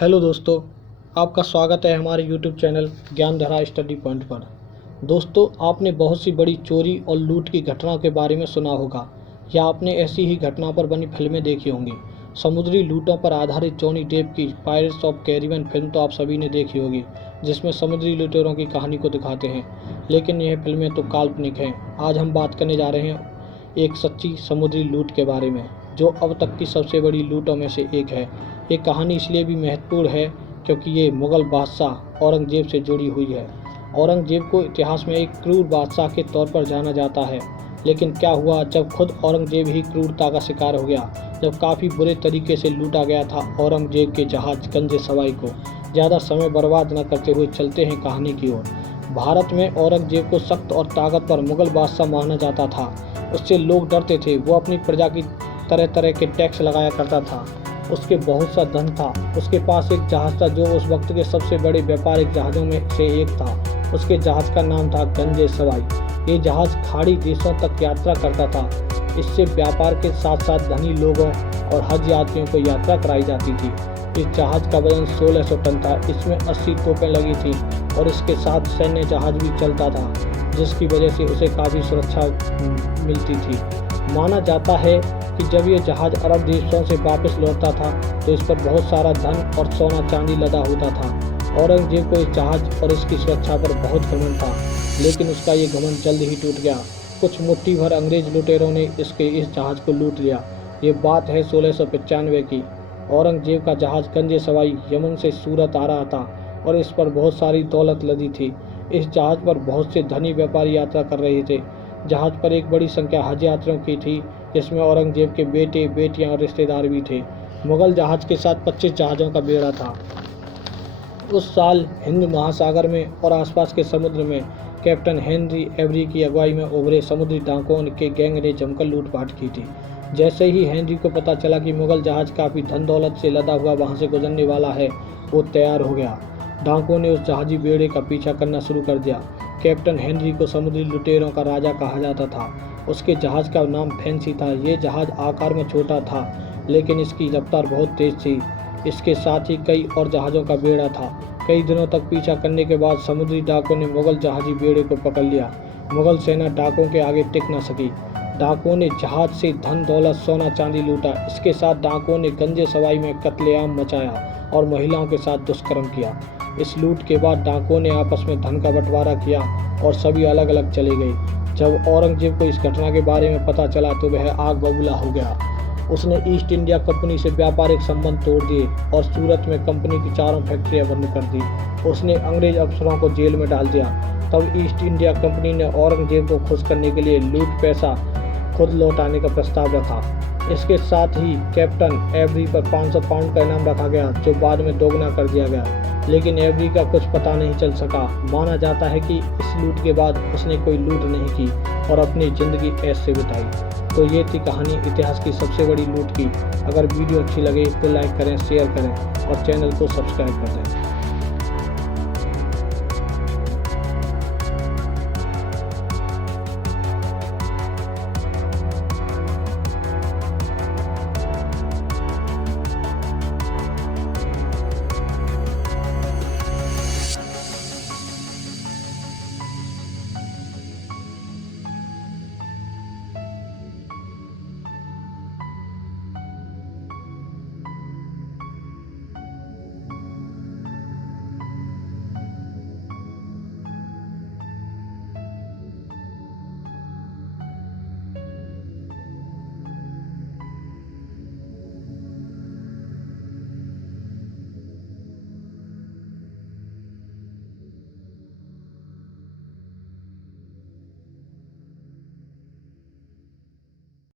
Hello दोस्तों, आपका स्वागत है हमारे YouTube channel Gyandhara study point पर। दोस्तों, आपने बहुत सी बड़ी चोरी और लूट की घटनाओं के बारे में सुना होगा या आपने ऐसी ही घटना पर बनी फिल्में देखी होंगी। समुद्री लूटों पर आधारित जॉनी डेप की पायरेट्स ऑफ कैरिबियन फिल्म तो आप सभी ने देखी होगी, जिसमें समुद्री लुटेरों की कहानी को दिखाते हैं। लेकिन यह फिल्में तो काल्पनिक हैं। आज हम बात करने जा रहे हैं एक सच्ची समुद्री लूट के बारे में, जो अब तक की सबसे बड़ी लूटों में से एक है। ये कहानी इसलिए भी महत्वपूर्ण है क्योंकि ये मुग़ल बादशाह औरंगज़ेब से जुड़ी हुई है। औरंगज़ेब को इतिहास में एक क्रूर बादशाह के तौर पर जाना जाता है। लेकिन क्या हुआ जब खुद औरंगज़ेब ही क्रूरता का शिकार हो गया, जब काफ़ी बुरे तरीके से लूटा गया था औरंगज़ेब के जहाज गंजे सवाई को। ज़्यादा समय बर्बाद न करते हुए चलते हैं कहानी की ओर। भारत में औरंगज़ेब को सख्त और ताकतवर मुग़ल बादशाह माना जाता था। उससे लोग डरते थे। वो अपनी प्रजा की तरह तरह के टैक्स लगाया करता था। उसके बहुत सा धन था। उसके पास एक जहाज़ था जो उस वक्त के सबसे बड़े व्यापारिक जहाज़ों में से एक था। उसके जहाज़ का नाम था गंजे सवाई। ये जहाज़ खाड़ी देशों तक यात्रा करता था। इससे व्यापार के साथ साथ धनी लोगों और हज यात्रियों को यात्रा कराई जाती थी। इस जहाज़ का वजन 1600 टन था। इसमें 80 तोपें लगी थीं और इसके साथ सैन्य जहाज़ भी चलता था, जिसकी वजह से उसे काफ़ी सुरक्षा मिलती थी। माना जाता है कि जब ये जहाज़ अरब देशों से वापस लौटता था तो इस पर बहुत सारा धन और सोना चांदी लदा होता था। औरंगज़ेब को इस जहाज़ और इसकी सुरक्षा पर बहुत घमंड था, लेकिन उसका ये घमंड जल्द ही टूट गया। कुछ मुट्ठी भर अंग्रेज लुटेरों ने इस जहाज़ को लूट लिया। ये बात है 1695 की। औरंगज़ेब का जहाज़ गंजे सवाई यमन से सूरत आ रहा था और इस पर बहुत सारी दौलत लदी थी। इस जहाज़ पर बहुत से धनी व्यापारी यात्रा कर रहे थे। जहाज़ पर एक बड़ी संख्या हज यात्रियों की थी, जिसमें औरंगज़ेब के बेटे, बेटियां और रिश्तेदार भी थे। मुग़ल जहाज़ के साथ 25 जहाज़ों का बेड़ा था। उस साल हिंद महासागर में और आसपास के समुद्र में कैप्टन हेनरी एवरी की अगुवाई में उभरे समुद्री डाकुओं के गैंग ने जमकर लूटपाट की थी। जैसे ही हेनरी को पता चला कि मुग़ल जहाज़ काफ़ी धन दौलत से लदा हुआ वहाँ से गुजरने वाला है, वो तैयार हो गया। डाकुओं ने उस जहाज़ी बेड़े का पीछा करना शुरू कर दिया। कैप्टन हेनरी को समुद्री लुटेरों का राजा कहा जाता था। उसके जहाज़ का नाम फैंसी था। ये जहाज़ आकार में छोटा था, लेकिन इसकी रफ्तार बहुत तेज़ थी। इसके साथ ही कई और जहाज़ों का बेड़ा था। कई दिनों तक पीछा करने के बाद समुद्री डाकुओं ने मुग़ल जहाज़ी बेड़े को पकड़ लिया। मुग़ल सेना डाकुओं के आगे टिक न सकी। डाकुओं ने जहाज़ से धन दौलत सोना चांदी लूटा। इसके साथ डाकुओं ने गंजे सवाई में कत्लेआम मचाया और महिलाओं के साथ दुष्कर्म किया। इस लूट के बाद डाकुओं ने आपस में धन का बंटवारा किया और सभी अलग अलग चले गए। जब औरंगज़ेब को इस घटना के बारे में पता चला तो वह आग बबूला हो गया। उसने ईस्ट इंडिया कंपनी से व्यापारिक संबंध तोड़ दिए और सूरत में कंपनी की चारों फैक्ट्रियां बंद कर दी। उसने अंग्रेज अफसरों को जेल में डाल दिया। तब ईस्ट इंडिया कंपनी ने औरंगज़ेब को खुश करने के लिए लूट पैसा खुद लौटाने का प्रस्ताव रखा। इसके साथ ही कैप्टन एवरी पर 500 पाउंड का इनाम रखा गया, जो बाद में दोगुना कर दिया गया। लेकिन एवरी का कुछ पता नहीं चल सका। माना जाता है कि इस लूट के बाद उसने कोई लूट नहीं की और अपनी ज़िंदगी ऐश से बिताई। तो ये थी कहानी इतिहास की सबसे बड़ी लूट की। अगर वीडियो अच्छी लगे तो लाइक करें, शेयर करें और चैनल को सब्सक्राइब कर दें।